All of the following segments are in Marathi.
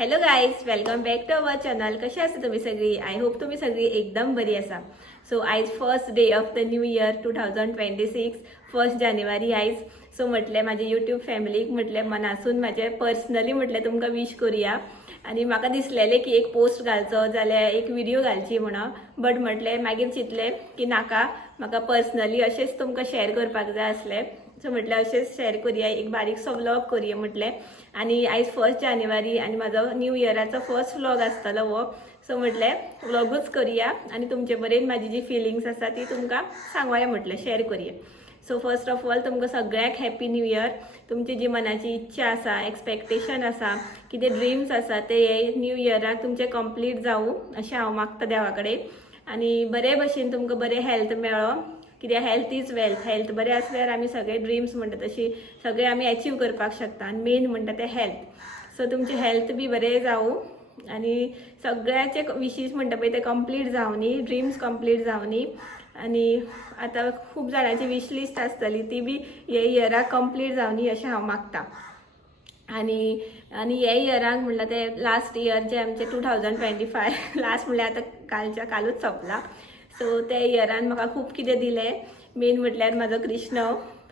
Hello guys, welcome back to our channel. कशा आसा तुम्ही सगळी? आय होप तुम्ही सगळी एकदम बरी आसा. सो आयज first day of the new year 2026, 1 जानेवारी आयज. सो म्हटलें माझे यूट्यूब फॅमिलीक म्हटलें मनासून म्हाजे पर्सनली म्हटलें तुमकां विश करुया. आनी म्हाका दिसलेलें की एक पोस्ट घालचो जाल्यार एक व्हिडिओ घालची म्हणून, बट म्हटलें मागीर चिंतलें की नाका, म्हाका पर्सनली अशेंच तुमकां शेअर करपाक जाय आसलें. सो म्हटलें अशेंच शेअर करुया, एक बारीकसो व्लॉग करुया म्हटलें. आणि आयज 1 जानेवारी आणि माझा न्यू इयराचो फर्स्ट व्लॉग आसतलो वो. सो म्हटलें व्लॉगूच करुया आणि तुमचे बरेन माझी जी फिलिंग्स आसा ती तुमकां सांगूया, म्हटलें शेअर करुया. सो फर्स्ट ऑफ ऑल तुमकां सगळ्यांक हॅपी न्यू इयर. तुमची जी मनाची इच्छा आसा, एक्सपेक्टेशन आसा, कितें ड्रिम्स आसा ते हे न्यू इयराक तुमचे कंप्लीट जावं अशें हांव मागता देवा कडेन. आनी बरे भशेन तुमकां बरें हेल्थ मेळो, कित्याक हेल्थ इज वेल्थ. हेल्थ बरें आसल्यार आमी सगळे ड्रिम्स म्हणटा तशी सगळे आमी अचीव करपाक शकता आनी मेन म्हणटा ते हेल्थ. सो तुमचे हेल्थ बी बरें जावं आनी सगळ्याचे विशीस म्हणटा पळय ते कंप्लीट जावनी, ड्रिम्स कंप्लीट जावनी. आनी आतां खूब जाणांची वीश लिस्ट आसतली ती बी हे इयराक कंप्लीट जावनी अशें हांव मागता. आनी हे इयराक म्हणल्यार ते लास्ट इयर जे आमचे 2025 लास्ट म्हणल्यार आतां कालूच सोंपला. सो ते इयरान म्हाका खूब कितें दिलें. मेन म्हटल्यार म्हाजो कृष्ण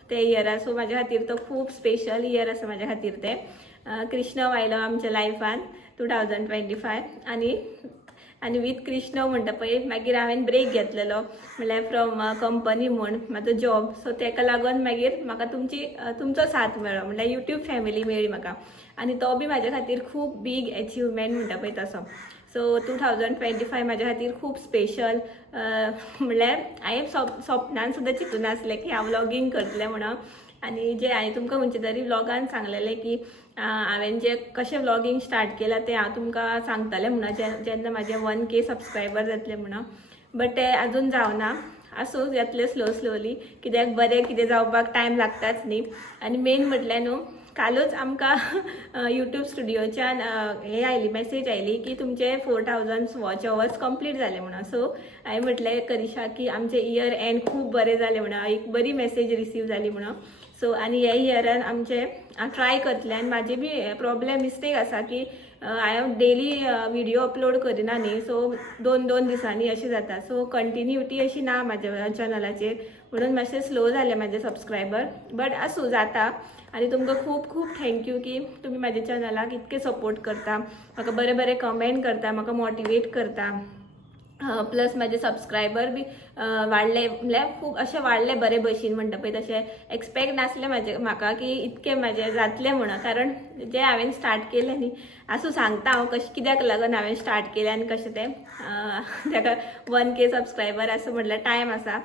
ते इयरा. सो म्हाज्या खातीर तो खूब स्पेशल इयर आसा म्हाज्या खातीर ते. कृष्ण आयलो आमच्या लायफान 2025 आनी वीथ कृष्ण म्हणटा पळय मागीर हांवें ब्रेक घेतलेलो म्हणल्यार फ्रॉम कंपनी म्हूण म्हाजो जॉब. सो तेका लागून मागीर म्हाका तुमचो साथ मेळ्ळो, म्हणल्यार यूट्यूब फॅमिली मेळ्ळी म्हाका. आनी तो बी म्हाज्या खातीर खूब बीग अचिवमेंट म्हणटा पळय तसो. सो 2025 म्हाज्या खातीर खूब स्पेशल. म्हणल्यार हांवें स्वप्नान सुद्दां चिंतून नासलें की हांव व्लॉगींग करतलें म्हणून. आनी जे हांवें तुमकां खंयचे तरी व्लॉगान सांगलेलें की हांवें जे कशें व्लॉगींग स्टार्ट केलां तें हांव तुमकां सांगतलें म्हणून जेन्ना म्हाजे 1K सबस्क्रायबर जातले म्हणून. बट ते आजून जावना. आसूं येतले स्लोली, कित्याक बरें कितें जावपाक टायम लागताच न्ही. आनी मेन म्हटल्यार न्हू, कालूच आमकां यूट्यूब स्टुडिओच्यान हे आयली मेसेज आयली की तुमचे 4000 वॉच अवर्स कंप्लीट जाले म्हणून. सो हांवें म्हटलें करिशा की आमचे इयर एंड खूब बरें जालें म्हणून, एक बरी मेसेज रिसीव जाली म्हणून. सो आनी ह्या इयरान आमचे हांव ट्राय करतलें. आनी म्हाजी बी प्रॉब्लेम मिस्टेक आसा की हांव डेली व्हिडिओ अपलोड करिना न्ही. सो 2-2 दिसांनी अशें जाता. सो कंटिन्युटी अशी ना म्हाज्या चॅनलाचेर, म्हणून मातशें स्लो जाले म्हाजे सबस्क्रायबर. बट आसूं जाता. आनी तुमकां खूब खूब थँक्यू की तुमी म्हाज्या चॅनलाक इतके सपोर्ट करता, म्हाका बरें बरें कमेंट करता, म्हाका मोटिवेट करता. प्लस म्हाजे सबस्क्रायबर बी वाडले, म्हणल्यार खूब अशें वाडले बरे भशेन म्हणटा पळय तशें. एक्सपेक्ट नासलें म्हाका की इतकें म्हाजें जातलें म्हणून, कारण जें हांवें स्टार्ट केलें न्ही. आसूं सांगता हांव कशें कित्याक लागून हांवें स्टार्ट केलें आनी कशें तें ताका 1K सबस्क्रायबर आसा म्हटल्यार टायम आसा.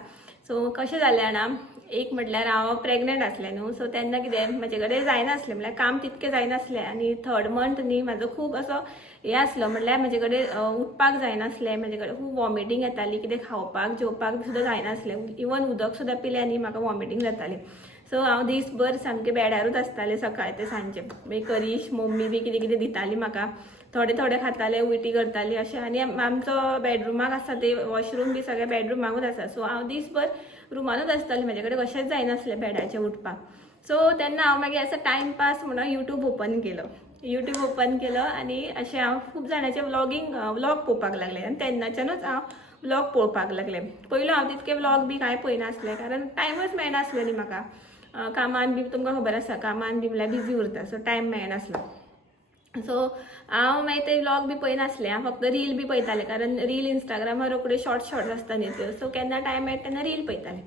सो कशें जालें जाणा, एक म्हटल्यार हांव प्रेग्नंट आसलें न्हू. सो तेन्ना कितें म्हाजे कडेन जायनासलें, म्हणल्यार काम तितकें जायनासलें. आनी 3rd मंथ न्ही म्हाजो खूब असो हें आसलो, म्हणल्यार म्हजे कडेन उठपाक जायनासलें. म्हजे कडेन खूब वॉमिटींग येताली, कितें खावपाक जेवपाक सुद्दां जायनासलें. इवन उदक सुद्दां पिल्यार न्ही म्हाका वॉमिटींग जाताली. सो हांव दीसभर सामकें बेडारूच आसतालें सकाळ ते सांजे. मागीर करीश मम्मी बी कितें कितें दिताली म्हाका, थोडें थोडें खातालें, उलटी करताली अशें. आनी आमचो बेडरुमाक आसा ते वॉशरूम बी सगळ्या बेडरुमाकूच आसा. सो हांव दीसभर रुमानूच आसतालें, म्हाजे कडेन कशेंच जायनासलें बेडाचेर उठपाक. सो तेन्ना हांव मागीर असो टायमपास म्हणून यूट्यूब ओपन केलो आनी अशें हांव खूब जाणांचे व्लॉग पळोवपाक लागलें. आनी तेन्नाच्यानूच हांव व्लॉग पळोवपाक लागलें. पयलो हांव तितके व्लॉग बी कांय पळयनासलें, कारण टायमूच मेळनासलो न्ही म्हाका. कामान बी तुमकां खबर आसा, कामान बी म्हणल्यार बिजी उरता. So time मेळनासलो. सो हांव मागीर ते व्लॉग बी पळयनासलें. हांव फक्त रील बी पळयतालें, कारण रील इंस्टाग्रामार रोखडे शॉर्ट्स आसता न्ही त्यो. सो केन्ना टायम मेळटा तेन्ना रील पळयतालें.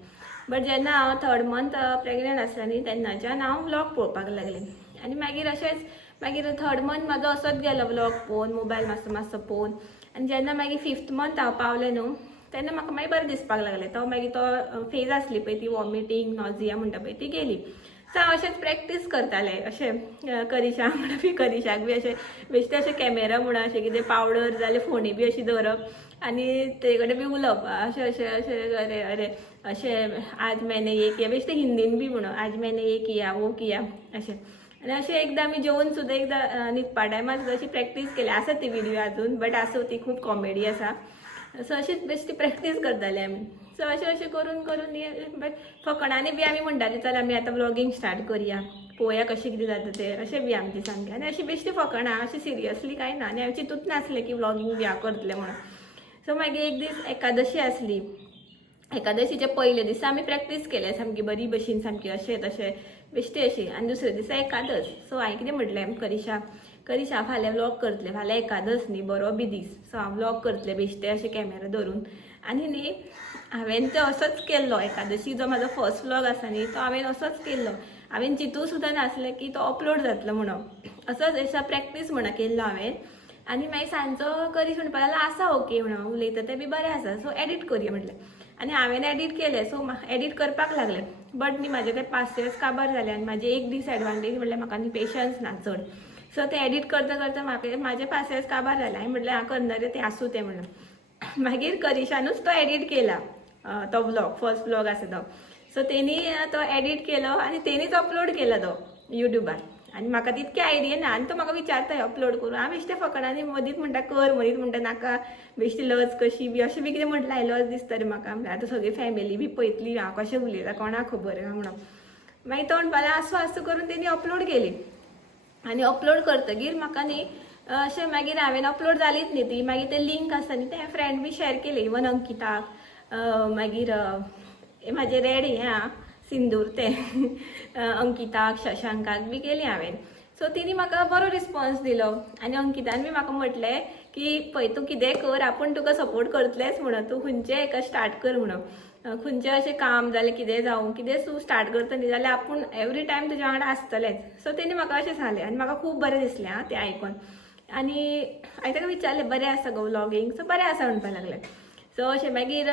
बट जेन्ना हांव 3rd मंथ प्रेग्नंट आसलें न्ही तेन्नाच्यान हांव व्लॉग पळोवपाक लागलें. आनी मागीर अशेंच 3rd मंथ म्हाजो असोच गेलो व्लॉग पळोवन, मोबायल मातसो पळोवन. आनी जेन्ना मागीर 5th मंथ हांव पावलें न्हू तेन्ना म्हाका मागीर बरें दिसपाक लागलें. मागीर तो फेज आसली पळय ती वॉमिटींग नॉझिया म्हणटा पळय ती गेली. सो हांव अशेंच प्रॅक्टीस करतालें अशें करिशा म्हणून बी, करिशाक बी अशें बेश्टें अशें कॅमेरा म्हणून अशें कितें पावडर जाल्यार फोणी बी अशी दवरप आनी तेजे कडेन बी उलोवप अशें अशें अशें अरे अरे अशें आज मैंने ये किया, बेश्टें हिंदीन बी म्हणून आज मैंने ये किया वो किया अशें. आनी अशें एकदां आमी जेवून सुद्दां एकदां न्हिदपा टायमार सुद्दां अशी प्रॅक्टीस केली. आसा ती व्हिडिओ आजून, बट आसूं ती खूब कॉमेडी आसा. सो अशीच बेश्टी प्रॅक्टीस करताले आमी. सो अशें करून करून फकाणांनी बी आमी म्हणटाली चल आमी आतां व्लॉगिंग स्टार्ट करया, पळोवया कशें कितें जाता तें, अशें बी आमचें सामकें. आनी अशी बेश्टी फकाणां, अशी सिरियसली कांय ना. आनी हांव चिंतूच नासलें की व्लॉगिंग बी हांव करतलें म्हणून. सो मागीर एक दीस एकादशी आसली. एकादशीच्या पयले दिसा आमी प्रॅक्टीस केलें सामकी बरी भशेन, सामकी अशें तशें बेश्टी अशी. आनी दुसरे दिसा एकादस. सो हांवें कितें म्हटलें करिशा फाल्यां व्लॉग करतलें, फाल्यां एकादस न्ही, बरो बी दीस. सो हांव व्लॉग करतलें बेश्टें अशें कॅमेरा धरून. आनी न्ही हांवें तो असोच केल्लो. एकादशी जो म्हाजो फर्स्ट व्लॉग आसा न्ही तो हांवें असोच केल्लो. हांवें चिंतूं सुद्दां नासलें की तो अपलोड जातलो म्हणून. असोच अशा प्रॅक्टीस म्हणून केल्लो हांवें. आनी मागीर सांजचो करीश म्हणपाक लागलो आसा ओके म्हणून, उलयता तें बी बरें आसा, सो एडीट करया म्हटलें. आनी हांवें एडीट केलें. सो एडीट करपाक लागलें. बट न्ही म्हाजें तें 500 काबार जालें. आनी म्हाजें एक डिसएडवांटेज म्हणल्यार म्हाका न्ही पेशन्स ना चड. सो तें एडीट करता करता म्हाजें 500 काबार जालें. हांवें म्हटलें हांव करना रे तें आसूं तें म्हणून. मागीर करिशानूच तो एडीट केला, तो व्लॉग, फर्स्ट व्लॉग आसा तो. सो तेणी तो एडीट केलो आनी तेणीच अपलोड केलो तो युट्यूबार. आनी म्हाका तितकी आयडिया ना. आनी तो म्हाका विचारता अपलोड करून. हांव बेश्टें फकाणांनी मदींच म्हणटा कर, मदींच म्हणटा नाका, बेश्टी लज कशी बी अशें बी कितें म्हटलें. लज दिसता रे म्हाका. आतां सगळी फॅमिली बी पळयतली हांव कशें उलयता, कोणाक खबर म्हणून. मागीर तो म्हणपाक आसूं आसूं करून तेणी अपलोड केली. आनी अपलोड करतगीर म्हाका न्ही अशें मागीर हांवें अपलोड जालीच न्ही ती. मागीर तें लिंक आसा न्ही तें फ्रेंड बी शेअर केली. इवन अंकिताक, मागीर म्हाजे रेड हें आहा सिंदूर तें अंकिताक, शशांकाक बी केली हांवें. सो तिणी म्हाका बरो रिस्पॉन्स दिलो. आनी अंकितान बी म्हाका म्हटलें की पळय तूं कितें कर, आपूण तुका सपोर्ट करतलेंच म्हणून. तूं खंयचें हेका स्टार्ट कर म्हणून. खंयचें अशें काम जालें कितें जावं, कितें तूं स्टार्ट करता न्ही जाल्यार आपूण एवरी टायम तुज्या वांगडा आसतलेंच. सो तेणी म्हाका अशें सांगलें. आनी म्हाका खूब बरें दिसलें आं तें आयकून. आनी हांवें ताका विचारलें बरें आसा गो व्लॉगिंग. सो बरें आसा म्हणपाक लागलें. सो अशें मागीर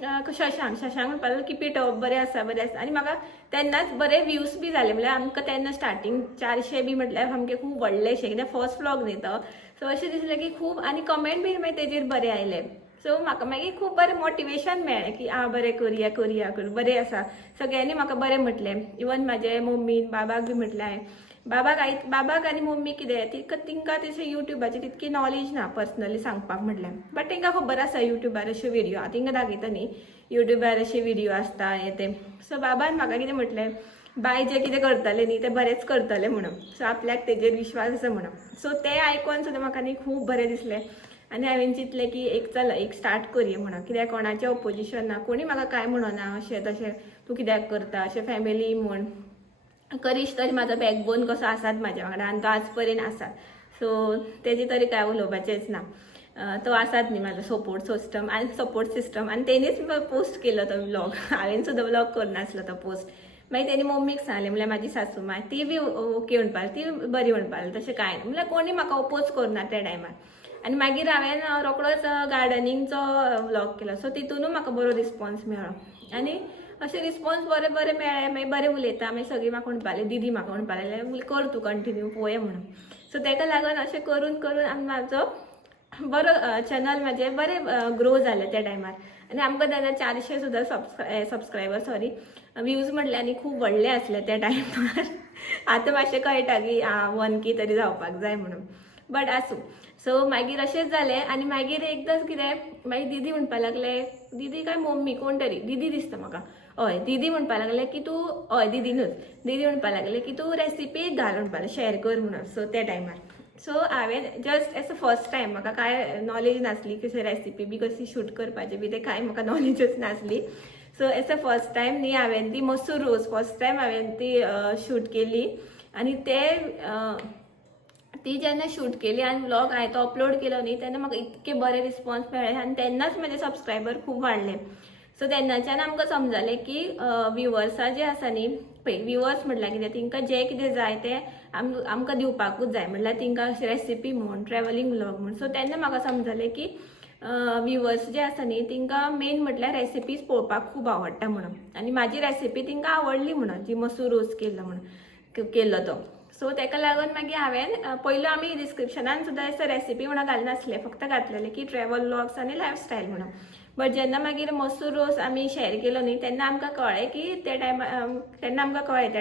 शशांक म्हणपाक लागलो कीप इट अप, बरें आसा बरें आसा. आनी म्हाका तेन्नाच बरे व्ह्यूज बी जाले. म्हळ्यार आमकां तेन्ना स्टार्टींग 400 बी म्हटल्यार सामकें खूब व्हडलेशें, कित्याक फर्स्ट व्लॉग न्ही तो. सो अशें दिसलें की खूब. आनी कमेंट बी मागीर तेजेर बरें आयले. सो म्हाका मागीर खूब बरें मोटिवेशन मेळ्ळें की बरें करुया करुया करूं, बरें आसा. सगळ्यांनी म्हाका बरें म्हटलें. इवन म्हाजे मम्मीन बाबाक बी म्हटलें हांवें. बाबाक आनी मम्मी कितें तिंका तशें युट्यूबाचेर तितकी नॉलेज ना पर्सनली सांगपाक म्हटल्यार. बट तेंकां खबर आसा युट्यूबार अशे व्हिडिओ हांव तिंका दाखयता न्ही, युट्यूबार अशे व्हिडिओ आसता हें तें. सो बाबान म्हाका कितें म्हटलें, बाय जें कितें करतलें न्ही तें बरेंच करतलें म्हणून. सो आपल्याक तेजेर विश्वास आसा म्हणून. सो तें आयकून सुद्दां म्हाका न्ही खूब बरें दिसलें. आनी हांवें चिंतलें की एक स्टार्ट करया म्हणून. कित्याक कोणाचें ऑपोजिशन ना, कोणी म्हाका कांय म्हणना अशें तशें तूं कित्याक करता अशें. फॅमिली म्हण करीश तरी म्हाजो बॅकबोन कसो आसात म्हाज्या वांगडा. आनी तो आज पर्यंत आसा. सो तेजे तरी कांय उलोवपाचेंच ना. तो आसात न्ही म्हाजो सपोर्ट सिस्टम. आनी तेणीच पोस्ट केलो तो व्लॉग. हांवें सुद्दां व्लॉग करनासलो तो पोस्ट. मागीर तेणी मम्मीक सांगलें, म्हळ्यार म्हाजी सासू माय ती बी ओके म्हणपाक, ती बरी म्हणपाक तशें कांय ना. म्हळ्यार कोणी म्हाका ओपोज करना त्या टायमार. आनी मागीर हांवें रोखडोच गार्डनिंगचो व्लॉग केलो. सो तितूनूय म्हाका बरो रिस्पॉन्स मेळ्ळो. आनी अशें रिस्पॉन्स बरें मेळ्ळें. मागीर बरें उलयता. मागीर सगळीं म्हाका म्हणपाक लागलीं, दीदी म्हाका म्हणपाक लागलें कर तूं कंटिन्यू पळोवया म्हणून. सो ताका लागून अशें करून करून आनी म्हाजो बरो चॅनल म्हाजें बरें ग्रो जालें त्या टायमार. आनी आमकां तेन्ना 400 सुद्दां सबस्क्रायबर व्ह्यूज म्हटल्यार आनी खूब व्हडले आसले त्या टायमार. आतां मातशें कळटा की 1K तरी जावपाक जाय म्हणून. बट आसूं. सो मागीर अशेंच जालें. आनी मागीर एकदांच कितें, मागीर दीदी म्हणपाक लागलें, दीदी काय मम्मी कोण तरी, दीदी दिसता म्हाका, हय दीदी म्हणपाक लागलें की तूं, हय दीदीनूच, दीदी म्हणपाक लागलें की तूं रेसिपी घाल म्हणपाक शेअर कर म्हणून. सो त्या टायमार सो हांवें just as a first time, म्हाका कांय नॉलेज नासली कशी रेसिपी बी कशी शूट करपाची बी, तें कांय म्हाका नॉलेजच नासली. So as a first time न्ही हांवें ती मसूर रोस फर्स्ट टायम हांवें ती शूट केली. आनी ती जेन्ना शूट केली आनी व्लॉग हांवें तो अपलोड केलो न्ही तेन्ना म्हाका इतके बरे रिस्पॉन्स मेळ्ळे. आनी तेन्नाच म्हाजे सबस्क्रायबर खूब वाडले. सो तेन्नाच्यान आमकां समजलें की व्ह्युअर्सां जे आसा न्ही पळय, व्ह्युअर्स म्हटल्यार कितें, तेंकां जें कितें जाय तें आमकां दिवपाकूच जाय. म्हटल्यार तेंकां रेसिपी म्हण, ट्रॅव्हलिंग व्लॉग म्हण. सो तेन्ना म्हाका समजलें की व्ह्युअर्स जे आसा न्ही तेंकां मेन म्हटल्यार रेसिपीज पळोवपाक खूब आवडटा म्हणून. आनी म्हाजी रेसिपी तेंकां आवडली म्हणून, जी मसूर रोस केल्लो तो. सो तेका लागून मागीर हांवें पयलो आमी डिस्क्रिप्शनान सुद्दां असो रेसिपी म्हणून घालनासलें, फक्त घातलेलें की ट्रॅव्हल व्लॉग्स आनी लायफस्टायल म्हणून. बट जेन्ना मागीर मसूर रोस आमी शेअर केलो न्ही तेन्ना आमकां कळ्ळें की त्या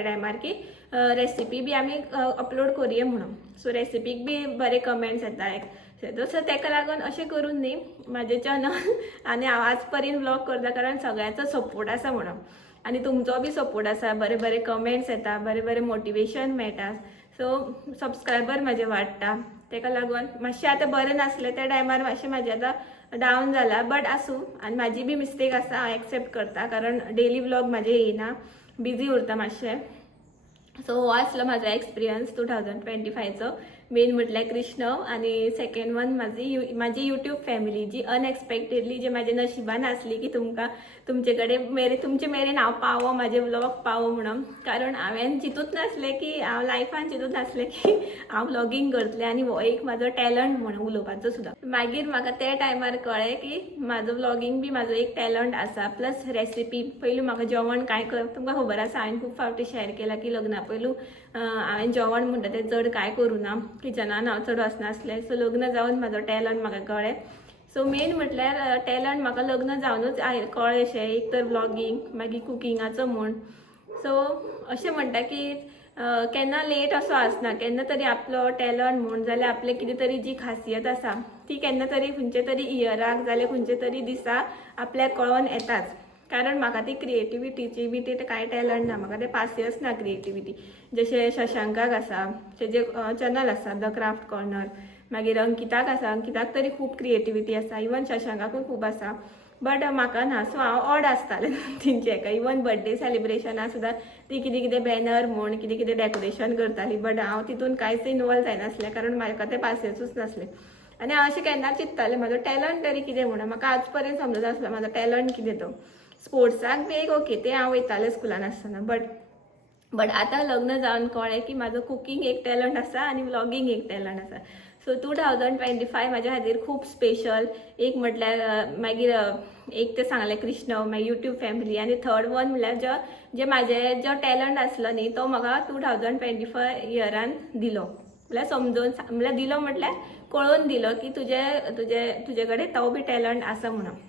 टायमार की रेसिपी बी आमी अपलोड करया म्हणून. सो रेसिपीक बी बरे कमेंट्स येता सो तेका लागून अशें करून न्ही म्हाजें चॅनल आनी हांव आज पर्यंत व्लॉग करता कारण सगळ्यांचो सपोर्ट आसा म्हणून आनी तुमचो बी सपोर्ट आसा बरे बरे कमेंट्स येता बरे बरे मोटिवेशन मेळटा सो सबस्क्रायबर म्हाजे वाडटा तेका लागून मातशें आतां बरें नासलें त्या टायमार मातशें म्हाजें आतां डावन जाला बट आसूं आनी म्हाजी बी मिस्टेक आसा हांव एक्सेप्ट करता कारण डेली व्लॉग म्हाजे येयना बिजी उरता मातशें सो हो आसलो म्हाजो एक्सपिरियन्स 2025चो मेन म्हटल्यार कृष्ण आनी सेकंड वन म्हाजी यूट्यूब फॅमिली जी अनएक्सपेक्टेडली जे म्हाजे नशिबान आसली की तुमचे कडेन तुमचे मेरेन हांव पावो म्हाजे व्लॉग पावो म्हणून कारण हांवें चिंतूच नासलें की हांव लायफान चिंतूच नासलें की हांव व्लॉगिंग करतलें आनी हो एक म्हाजो टॅलंट म्हणून उलोवपाचो सुद्दां मागीर म्हाका त्या टायमार कळ्ळें की म्हाजो व्लॉगिंग बी म्हाजो एक टॅलंट आसा प्लस रेसिपी पयलीं म्हाका जेवण कांय तुमकां खबर आसा हांवें खूब फावटी शेअर केला की लग्ना पयलू हांवें जेवण म्हणटा तें चड कांय करूं ना किचनान हांव चड वचनासलें सो लग्न जावन म्हाजो टॅलंट म्हाका कळ्ळें सो मेन म्हटल्यार टॅलंट म्हाका लग्न जावनूच कळ्ळें अशें एक तर व्लॉगिंग मागीर कुकिंगाचो म्हण सो अशें म्हणटा की केन्ना लेट असो आसना केन्ना तरी आपलो टॅलंट म्हण जाल्यार आपले कितें तरी जी खासियत आसा ती केन्ना तरी खंयचे तरी इयराक जाल्यार खंयचे तरी दिसा आपल्याक कळोन येताच कारण म्हाका ती क्रिएटिविटीची बी ते कांय टॅलंट ना म्हाका ते पासियस ना क्रिएटिविटी जशें शशांकाक आसा तेजे चॅनल आसा द क्राफ्ट कॉर्नर मागीर अंकिताक तरी खूब क्रिएटिविटी आसा इवन शशांकाकूय खूब आसा बट म्हाका ना सो हांव ऑड आसतालें तेंचे हेका इवन बर्थडे सेलिब्रेशना सुद्दां ती कितें कितें बॅनर म्हण कितें कितें डेकोरेशन करताली बट हांव तितून कांयच इनवॉल्व जायनासलें कारण म्हाका तें पासियसूच नासलें आनी हांव अशें केन्ना चिंत्तालें म्हाजो टॅलंट तरी कितें म्हणून म्हाका आज पर्यंत समजत नासलो म्हाजो टॅलंट कितें तो स्पोर्ट्साक बी एक ओके ते हांव वयतालें स्कुलान आसतना बट आतां लग्न जावन कळ्ळें की म्हाजो कुकिंग एक टॅलंट आसा आनी व्लॉगिंग एक टॅलंट आसा सो 2025 म्हाज्या खातीर खूब स्पेशल एक म्हटल्यार मागीर एक ते सांगलें कृष्ण मागीर यूट्यूब फॅमिली आनी थर्ड वन म्हळ्यार जे म्हाजे जो टॅलंट आसलो न्ही तो म्हाका 2025 इयरान दिलो म्हळ्यार समजून म्हळ्यार दिलो म्हटल्यार कळोवन दिलो की तुजे कडेन तो बी टॅलंट आसा म्हणून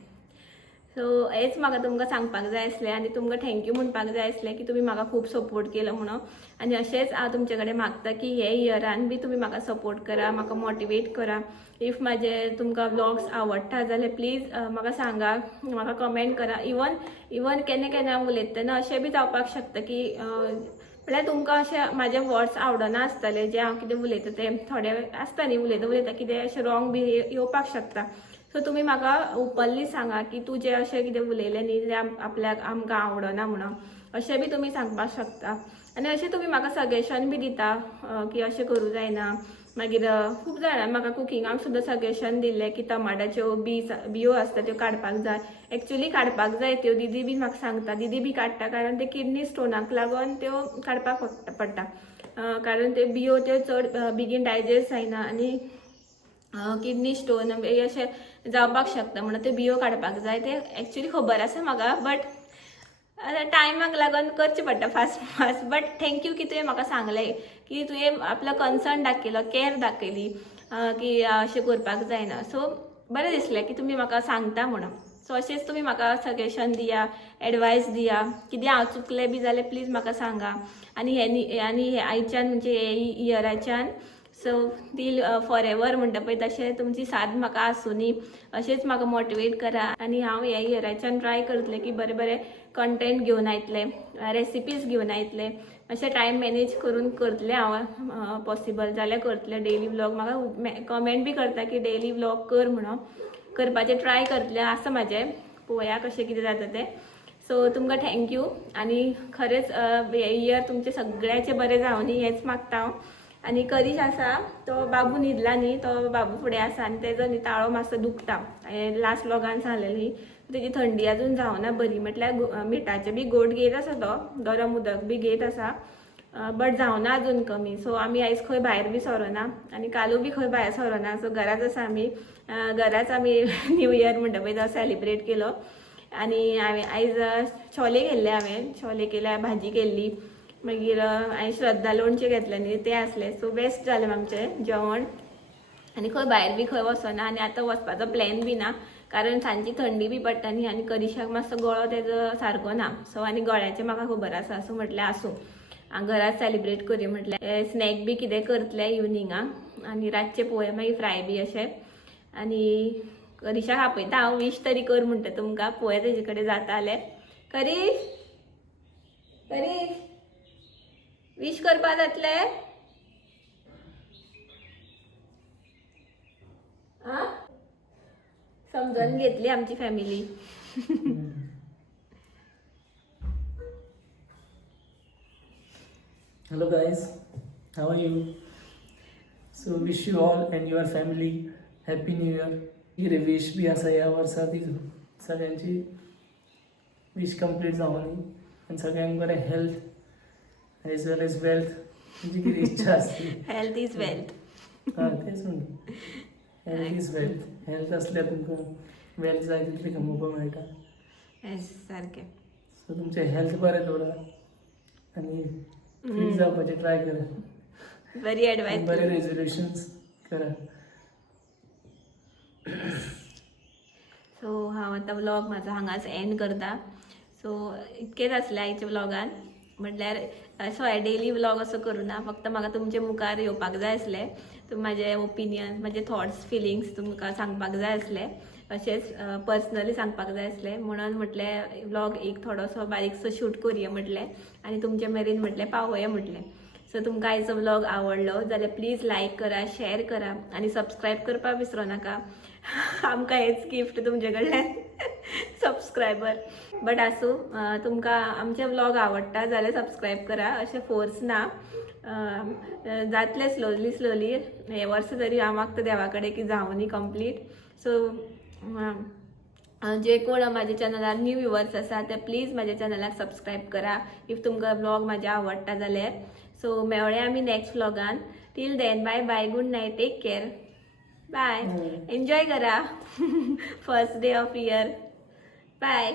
सो हेच म्हाका तुमकां सांगपाक जाय आसलें आनी तुमकां थँक्यू म्हणपाक जाय आसलें की तुमी म्हाका खूब सपोर्ट केलो म्हणून आनी अशेंच हांव तुमचे कडेन मागता की हे इयरान बी तुमी म्हाका सपोर्ट करा म्हाका मोटिवेट करा इफ म्हाजे तुमकां व्लॉग्स आवडटा जाल्यार प्लीज म्हाका सांगा म्हाका कमेंट करा इवन केन्ना केन्ना उलयता तेन्ना अशें बी जावपाक शकता की म्हळ्यार तुमकां अशें म्हाजे वर्ड्स आवडना आसतले जे हांव कितें उलयता ते थोडे आसता न्ही उलयता कितें अशें रॉंग बी येवपाक शकता सो तुमी म्हाका ओपनली सांगा की तूं जें अशें कितें उलयलें न्ही जें आपल्याक आमकां आवडना म्हणून अशें बी तुमी सांगपाक शकता आनी अशें तुमी म्हाका सजेशन बी दिता की अशें करूं जायना मागीर खूब जाणां म्हाका कुकिंगाक सुद्दां सजेशन दिल्लें की टमाटाच्यो बियो आसता त्यो काडपाक जाय एक्चुली काडपाक जाय त्यो दीदी बी म्हाका सांगता दीदी बी काडटा कारण ते किडनी स्टोनाक लागून त्यो काडपाक पडटा कारण त्यो बियो त्यो चड बेगीन डायजेस्ट जायना आनी किडनी स्टोन अशें जावपाक शकता म्हणून त्यो बियो काडपाक जाय ते एक्चुली खबर आसा म्हाका बट टायमाक लागून करचें पडटा फास्ट बट थँक्यू की तुवें म्हाका सांगलें की तुवें आपलो कन्सर्न दाखयलो केअर दाखयली की अशें करपाक जायना सो बरें दिसलें की तुमी म्हाका सांगता म्हणून सो अशेंच तुमी म्हाका सजेशन दिया एडवायस दिया कितें हांव चुकलें बी जाल्यार प्लीज म्हाका सांगा आनी हे आयच्यान म्हणजे हे इयराच्यान सो टील फॉर एवर म्हणटा पळय तशें तुमची साथ म्हाका आसूं न्ही अशेंच म्हाका मोटिवेट करा आनी हांव ह्या इयराच्यान ट्राय करतलें की बरें बरें कंटेंट घेवन आयतलें रेसिपीज घेवन आयतलें अशें टायम मॅनेज करून करतलें हांव पॉसिबल जाल्यार करतलें डेली व्लॉग म्हाका कमेंट बी करता की डेली व्लॉग कर म्हणून करपाचें ट्राय करतलें आसा म्हाजें पळोवया कशें कितें जाता तें सो तुमकां थँक्यू आनी खरेंच हे इयर तुमचें सगळ्याचें बरें जावं न्ही हेंच मागता हांव आनी करीश आसा तो बाबू न्हिदला न्ही तो बाबू फुडें आसा आनी तेजो न्ही ताळो मातसो दुखता हांवें लास्ट व्लॉगान सांगलेलें न्ही तेजी थंडी अजून जावना बरी म्हटल्यार मिठाचें बी गोड घेत आसा तो गरम उदक बी घेत आसा बट जावना अजून कमी सो आमी आयज खंय भायर बी सरोना आनी कालू बी खंय भायर सरोना सो घराच आसा आमी घराच आमी न्यू इयर म्हणटा पळय तो सेलिब्रेट केलो आनी हांवें आयज छोले केल्ले हांवें छोले केल्या भाजी केल्ली मागीर हांवें श्रद्धा लोणचें घेतलें न्ही तें आसलें सो बेस्ट जालें आमचें जेवण आनी खंय भायर बी खंय वचना आनी आतां वचपाचो प्लॅन बी ना कारण सांजची थंडी बी पडटा न्ही आनी करिशाक मातसो गळो तेजो सारको ना सो आनी गळ्याचें म्हाका खबर आसा सो म्हटल्यार आसूं घरात सेलिब्रेट करूया म्हटल्यार स्नॅक बी कितें करतले इवनिंगाक आनी रातचे पोहे मागीर फ्राय बी अशें आनी करिशाक आपयता हांव विश तरी कर म्हणटा तुमकां पोहे तेजे कडेन जाता जाल्यार करीश करीश विश करपा जातले आ समजून घेतली आमची family Hello guys, how are you? So wish you all and your family happy new year. He wish बी आसा ह्या वर्सा ती सगळ्यांची विश कंप्लीट जावनी आनी सगळ्यांक बरें हेल्थ एज वेल एज वेल्थ म्हणजे कितें इच्छा असते हेल्थ इज वेल्थ हां तेच म्हणून हेल्थ इज वेल्थ हेल्थ असल्यार तुमकां वेल्थ जाय तितली कमोवपाक मेळटा येस सारकें सो तुमचें हेल्थ बरें दवरा आनी फिट जावपाचें ट्राय करा बरी एडवायस बरे रेजोल्युशन्स करा सो हांव आतां व्लॉग म्हाजो हांगाच एंड करता सो इतकेंच आसलें आयच्या व्लॉगान म्हटल्यार असो डेली व्लॉग असो करूना फक्त म्हाका तुमचे मुखार येवपाक जाय आसलें तुमी म्हाजे ओपिनियन म्हाजे थॉट्स फिलिंग्स तुमकां सांगपाक जाय आसले अशेंच पर्सनली सांगपाक जाय आसलें म्हणून म्हटलें व्लॉग एक थोडोसो बारीकसो शूट करुया म्हटलें आनी तुमचे मेरेन म्हटलें पावोया म्हटलें सो तुमकां आयचो व्लॉग आवडलो जाल्यार प्लीज लायक करा शेअर करा आनी सबस्क्रायब करपाक विसरो नाका आमकां हेच गिफ्ट तुमचे कडल्यान सबस्क्रायबर बट आसूं तुमकां आमचे व्लॉग आवडटा जाल्यार सबस्क्रायब करा अशें फोर्स ना जातलें स्लोली हे वर्स तरी हांव मागता देवा कडेन की जावनी कंप्लीट सो जे कोण म्हाज्या चॅनलार न्यू व्ह्युअर्स आसा ते प्लीज म्हाज्या चॅनलाक सबस्क्रायब करा इफ तुमकां व्लॉग म्हाजे आवडटा जाल्यार सो मेळ्या आमी नेक्स्ट व्लॉगान till then bye bye good night take care bye enjoy करा first day of year bye